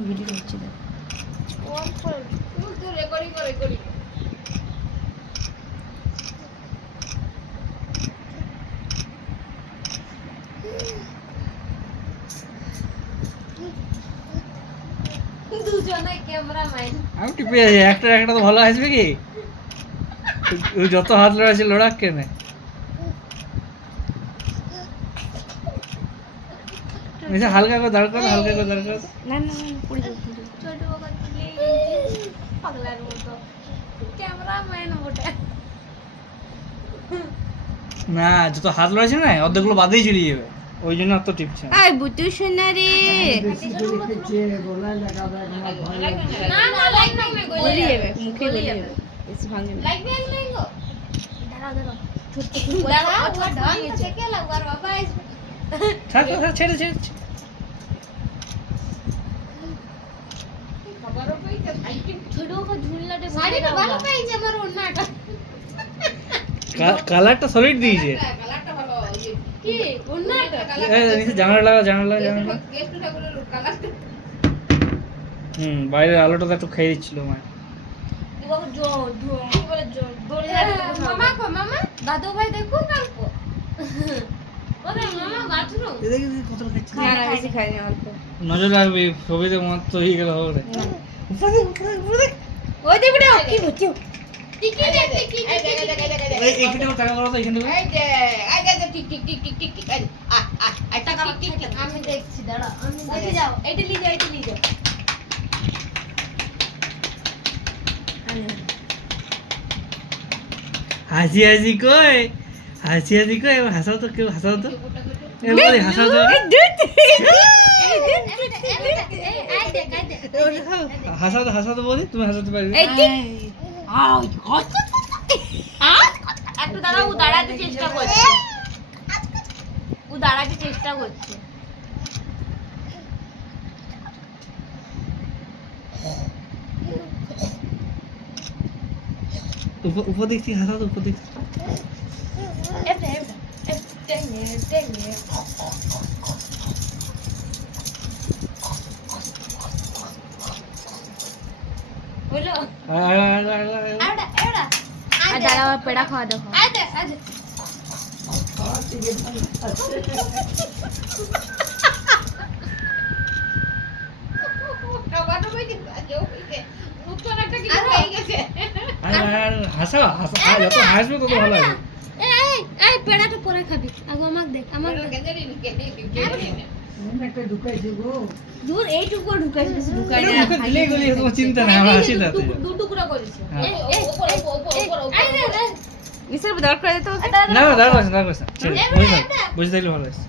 ভিডিওটা হচ্ছে দেখ তো রেকর্ডিং করে দুজনে ক্যামেরাম্যান আমি টিপে একটা একটা তো ভালো আসবে কি ওই যত হাত লড়াচ্ছে লড়াক কেনে নিচে হালকা করে দাঁড় করো হালকা করে দাঁড় করো না না না পড়ে যাবে ছোট বাবা তুলে পাগলার মতো ক্যামেরাম্যান ওটা না যত হাত লড়াচ্ছে না অর্ধেকগুলো বাদেই চলে যাবে ওই জন্য অত টিপছে না। আয় বুতু সোনা রে না না লাইক না গলি যাবে মুখে গলি যাবে বেশি ভাঙে না লাইক গো দাঁড়াও ছোট দাঁড়াও ওটা ঢং থেকে লাগবার বাবা আসবে থাক থাক ছেড়ে ছেড়ে খবরও পাইছে ছোট ওকে ঝুললাতে শাড়িটা ভালো পাইছে আমার ওন্নাটা কালারটা সলিড দিয়েছে কালারটা ভালো কি ওন্নাটা এই নিচে জানালা লাগা জানালা গেস্টটা গুলো কালারটা বাইরে আলোটা তো একটু খেয়ে দিচ্ছিল মা বাবু জো কি বলে জো দড়ি মামা কো মামা দাদু ভাই দেখো গল্প ওরে মামা বাথরুম এদিকে কত খাচ্ছি না না বেশি খাইনি অল্প নজর রাখবি ছবিতে মত তো হয়ে গেল হবে উপরে ওই দেখবে না কি বুতু টিকি এইখানে টাকা করো তো এইখানে এই যে tick tick tick tick tick tick টাকা টিক টিক আমি দেখছি দাঁড়া আমি দেখে যাও এইটা নিয়ে যাও হাসি হাসি কই এবার হাসাও তো কেউ হাসাও তো এবার হাসাও তো হাসাও তো বলি তুমি হাসাতে পারবে এই ঠিক একটু দাঁড়াও ও দাঁড়াতে চেষ্টা করছে উপর দেখছি হাসাও তো উপর দেখছি বলো আর দাঁড়াও পেড়া খাওয়া দেখো হাসাও যত হাসবে তত ভালো লাগবে এই পেড়াটা পরে খাবি আগে আমাকে দেখ দূর এইটুকু ঢুকাইছে বেশি ঢুকাই না মুখে দিলে গলি তোমার চিন্তা নাই আমার হাসি তাতে দু টুকরা করেছে হ্যাঁ। নিচের দরকার করে তো না দাঁড়াও বুঝতে দিলে ভালো আছে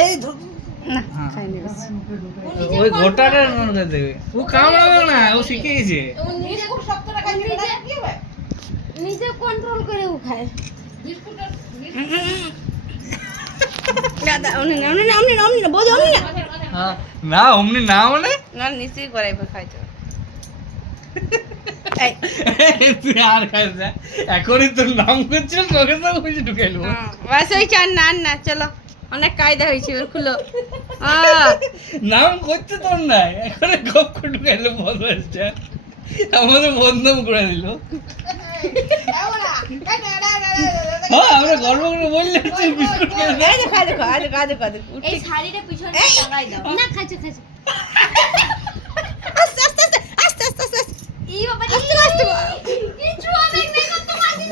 এই না হ্যাঁ। খাইনি বেশি ওই গোটাটা দেবে ও কামড়াবে না ও শিখে গেছে নিজে কন্ট্রোল করে ও খায় দাদা অমনি না বোঝ অমনি না না অমনি না মানে না নিচেই করাইবে খাইতে তুই আর খাইস না এখনই তোর নাম করছিস তোকে তো বুঝে ঢুকাইলো বাস ওই চান না চলো অনেক কায়দা হয়েছে এবার খুলো নাম করতে তোর নাই এখন গপ করে ঢুকাইলো বদমাসটা আমাদের বদনাম করে দিল হ্যাঁ আমরা গর্ব করে বললে বিস্কুট দেখো এই শাড়িটা পিছনে টাকাই দাও না খাচ্ছে আস্তে এই বাবা কিছু অনেক নেই তো মাটি